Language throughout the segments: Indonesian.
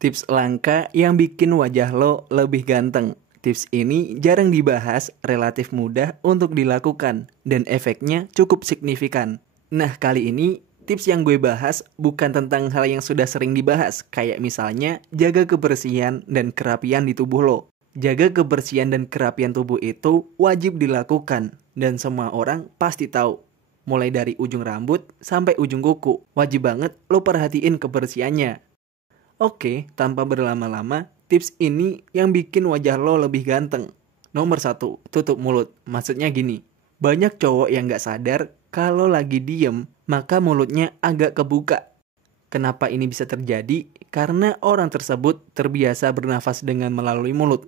Tips langka yang bikin wajah lo lebih ganteng. Tips ini jarang dibahas, relatif mudah untuk dilakukan, dan efeknya cukup signifikan. Nah, kali ini tips yang gue bahas bukan tentang hal yang sudah sering dibahas, kayak misalnya jaga kebersihan dan kerapian di tubuh lo. Jaga kebersihan dan kerapian tubuh itu wajib dilakukan, dan semua orang pasti tahu. Mulai dari ujung rambut sampai ujung kuku, wajib banget lo perhatiin kebersihannya. Oke, tanpa berlama-lama, tips ini yang bikin wajah lo lebih ganteng. Nomor 1, tutup mulut. Maksudnya gini, banyak cowok yang gak sadar kalau lagi diem, maka mulutnya agak kebuka. Kenapa ini bisa terjadi? Karena orang tersebut terbiasa bernafas dengan melalui mulut.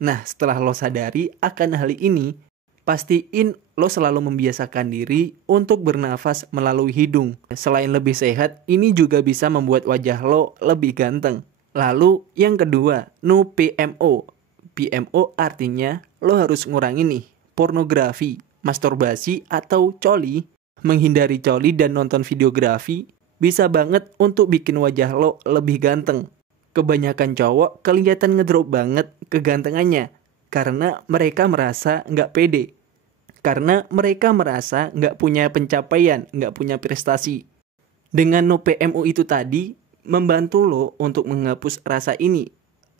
Nah, setelah lo sadari akan hal ini, pastiin lo selalu membiasakan diri untuk bernafas melalui hidung. Selain lebih sehat, ini juga bisa membuat wajah lo lebih ganteng. Lalu yang kedua, no PMO. PMO artinya lo harus ngurangin nih pornografi, masturbasi atau coli. Menghindari coli dan nonton videografi bisa banget untuk bikin wajah lo lebih ganteng. Kebanyakan cowok kelihatan ngedrop banget kegantengannya karena mereka merasa nggak pede. Karena mereka merasa nggak punya pencapaian, nggak punya prestasi. Dengan no PMO itu tadi, membantu lo untuk menghapus rasa ini.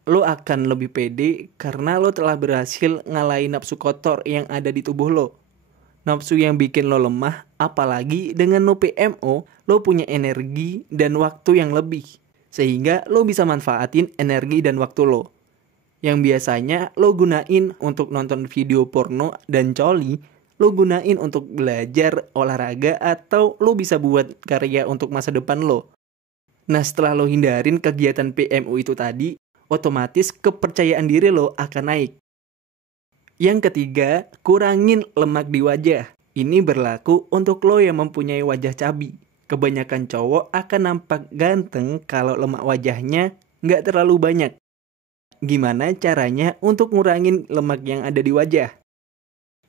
Lo akan lebih pede karena lo telah berhasil ngalahin nafsu kotor yang ada di tubuh lo. Nafsu yang bikin lo lemah, apalagi dengan no PMO, lo punya energi dan waktu yang lebih. Sehingga lo bisa manfaatin energi dan waktu lo. Yang biasanya lo gunain untuk nonton video porno dan coli, lo gunain untuk belajar olahraga atau lo bisa buat karya untuk masa depan lo. Nah, setelah lo hindarin kegiatan PMU itu tadi, otomatis kepercayaan diri lo akan naik. Yang ketiga, kurangin lemak di wajah. Ini berlaku untuk lo yang mempunyai wajah cabi. Kebanyakan cowok akan nampak ganteng kalau lemak wajahnya nggak terlalu banyak. Gimana caranya untuk ngurangin lemak yang ada di wajah?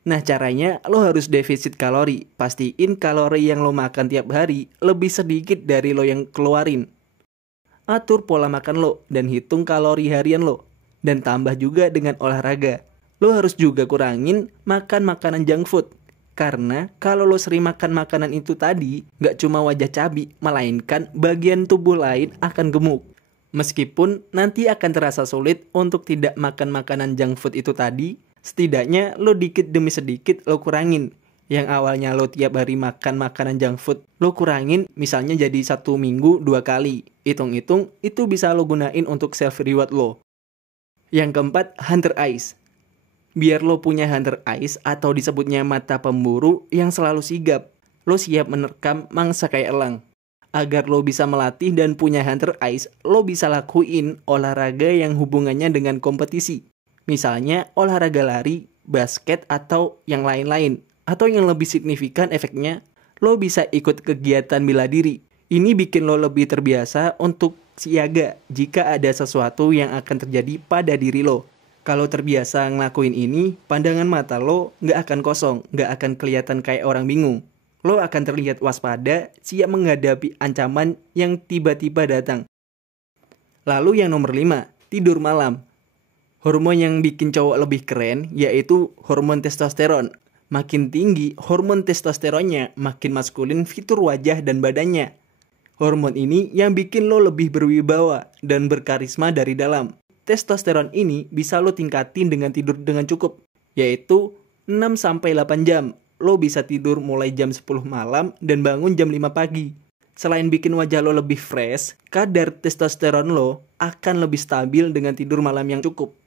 Nah, caranya lo harus defisit kalori. Pastiin kalori yang lo makan tiap hari lebih sedikit dari lo yang keluarin. Atur pola makan lo dan hitung kalori harian lo. Dan tambah juga dengan olahraga. Lo harus juga kurangin makan makanan junk food. Karena kalau lo sering makan makanan itu tadi, gak cuma wajah cabi, melainkan bagian tubuh lain akan gemuk. Meskipun nanti akan terasa sulit untuk tidak makan makanan junk food itu tadi, setidaknya lo dikit demi sedikit lo kurangin. Yang awalnya lo tiap hari makan makanan junk food, lo kurangin misalnya jadi 1 minggu 2 kali. Hitung-hitung itu bisa lo gunain untuk self reward lo. Yang keempat, hunter eyes. Biar lo punya hunter eyes atau disebutnya mata pemburu yang selalu sigap. Lo siap menerkam mangsa kayak elang. Agar lo bisa melatih dan punya hunter eyes, lo bisa lakuin olahraga yang hubungannya dengan kompetisi. Misalnya olahraga lari, basket, atau yang lain-lain. Atau yang lebih signifikan efeknya, lo bisa ikut kegiatan bela diri. Ini bikin lo lebih terbiasa untuk siaga jika ada sesuatu yang akan terjadi pada diri lo. Kalau terbiasa ngelakuin ini, pandangan mata lo nggak akan kosong, nggak akan kelihatan kayak orang bingung. Lo akan terlihat waspada, siap menghadapi ancaman yang tiba-tiba datang. Lalu yang nomor 5, tidur malam. Hormon yang bikin cowok lebih keren yaitu hormon testosteron. Makin tinggi hormon testosteronnya, makin maskulin fitur wajah dan badannya. Hormon ini yang bikin lo lebih berwibawa dan berkarisma dari dalam. Testosteron ini bisa lo tingkatin dengan tidur dengan cukup, yaitu 6-8 jam. Lo bisa tidur mulai jam 10 malam dan bangun jam 5 pagi. Selain bikin wajah lo lebih fresh, kadar testosteron lo akan lebih stabil dengan tidur malam yang cukup.